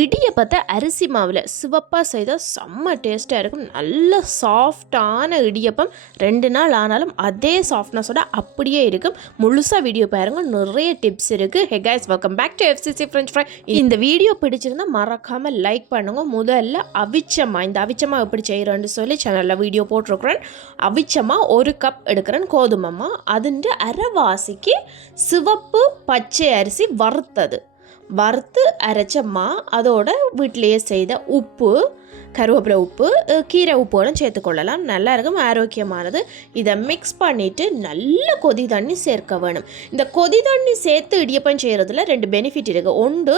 இடியப்பத்தை அரிசி மாவில் சிவப்பாக செய்தால் செம்ம டேஸ்ட்டாக இருக்கும். நல்ல சாஃப்டான இடியப்பம். ரெண்டு நாள் ஆனாலும் அதே சாஃப்ட்னஸோட அப்படியே இருக்கும். முழுசாக வீடியோ பாருங்க. நிறைய டிப்ஸ் இருக்குது hey guys welcome back to FCC french fry இந்த வீடியோ பிடிச்சிருந்தா மறக்காமல் லைக் பண்ணுங்கள் முதல்ல அவிச்சமா இந்த அவிச்சமாக எப்படி செய்கிறோன்னு சொல்லி சேனலில் வீடியோ போட்டிருக்கிறேன். அவிச்சமாக ஒரு கப் எடுக்கிறேன். கோதுமமா அதுண்டு அரைவாசிக்கு சிவப்பு பச்சை அரிசி வறுத்தது. வறுத்து அரைச்ச மா அதோட வீட்டிலையே செய்த உப்பு கருவேப்பிலை உப்பு கீரை உப்புகளும் சேர்த்துக்கொள்ளலாம் நல்லா இருக்கும் ஆரோக்கியமானது. இதை மிக்ஸ் பண்ணிவிட்டு நல்ல கொதி தண்ணி சேர்க்க வேணும். இந்த கொதி தண்ணி சேர்த்து இடியப்பம் செய்கிறதுல ரெண்டு பெனிஃபிட் இருக்குது ஒன்று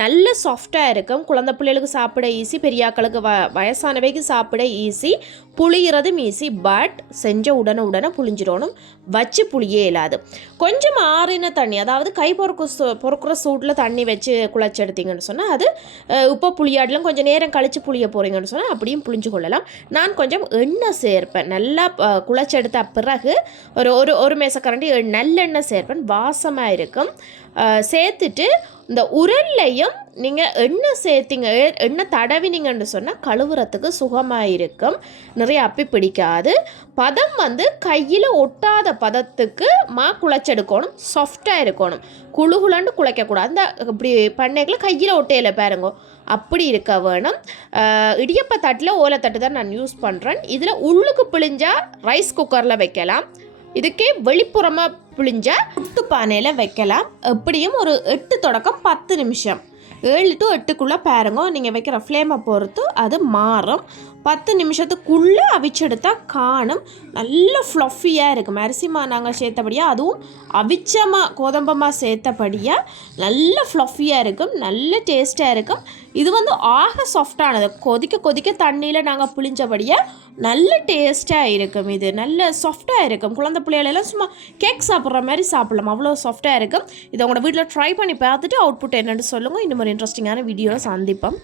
நல்ல சாஃப்டாக இருக்கும். குழந்த பிள்ளைகளுக்கு சாப்பிட ஈஸி பெரியாக்களுக்கு வ வயசானவைக்கு சாப்பிட ஈஸி புளியறதும் ஈஸி பட் செஞ்ச உடனே உடனே புளிஞ்சிடணும். வச்சு புளியே இல்லாது. கொஞ்சம் ஆறின தண்ணி அதாவது கை பொறுக்கு சூ பொறுக்கிற சூட்டில் தண்ணி வச்சு குழச்சி எடுத்தீங்கன்னு சொன்னால் அது உப்பு புளியாடலாம் கொஞ்சம் நேரம் கழித்து புளிய போகிறீங்கன்னு சொன்னால் அப்படியும் புளிஞ்சு கொள்ளலாம். நான் கொஞ்சம் எண்ணெய் சேர்ப்பேன். நல்லா அஹ், குழச்சி எடுத்த பிறகு ஒரு ஒரு ஒரு மேசக்கரண்டி நல்லெண்ணெய் சேர்ப்பேன். வாசமாக இருக்கும். சேர்த்துட்டு இந்த உரல்லையும் நீங்கள் எண்ணெய் சேர்த்திங்க எண்ணெய் தடவினீங்கன்னு சொன்னால் கழுவுறதுக்கு சுகமாக இருக்கும் நிறைய அப்பி பிடிக்காது. பதம் வந்து கையில் ஒட்டாத பதத்துக்கு மா குழைச்செடுக்கணும் சாஃப்டாக இருக்கணும். குழுகுலன்னு குழைக்கக்கூடாது. அந்த இப்படி பண்ணைக்குள்ள கையில் ஒட்டையில பாருங்க. அப்படி இருக்க வேணும். இடியப்ப தட்டில் ஓலைத்தட்டு தான் நான் யூஸ் பண்ணுறேன் இதில் உள்ளுக்கு பிழிஞ்சால் ரைஸ் குக்கரில் வைக்கலாம். இதுக்கே வெளிப்புறமாக புளிஞ்ச புட்டு பானையில் வைக்கலாம். எப்படியும் ஒரு எட்டு தொடக்கம் பத்து நிமிஷம். ஏழு டு எட்டுக்குள்ளே பாருங்க. நீங்கள் வைக்கிற ஃப்ளேமை பொறுத்து அது மாறும். பத்து நிமிஷத்துக்குள்ளே அவிச்செடுத்தா காணும். நல்ல ஃப்ளஃபியாக இருக்கும் அரிசிமா நாங்கள் சேர்த்தபடியாக அதுவும் அவிச்சமாக கோதம்பமாக சேர்த்தபடியாக நல்ல ஃப்ளஃபியாக இருக்கும். நல்ல டேஸ்ட்டாக இருக்கும். இது வந்து ஆக சாஃப்டானது கொதிக்க கொதிக்க தண்ணியில் நாங்கள் புளிஞ்சபடியே நல்ல டேஸ்ட்டாக இருக்கும் இது. நல்ல சாஃப்டாக இருக்கும். குழந்தை பிள்ளைகளெல்லாம் சும்மா கேக் சாப்பிட்ற மாதிரி சாப்பிடலாம். அவ்வளோ சாஃப்டாக இருக்கும். இதை உங்களோட வீட்டில் ட்ரை பண்ணி பார்த்துட்டு அவுட்புட் என்னென்னு சொல்லுங்கள் இந்த மாதிரி இன்ட்ரெஸ்டிங்கான வீடியோவில் சந்திப்போம்.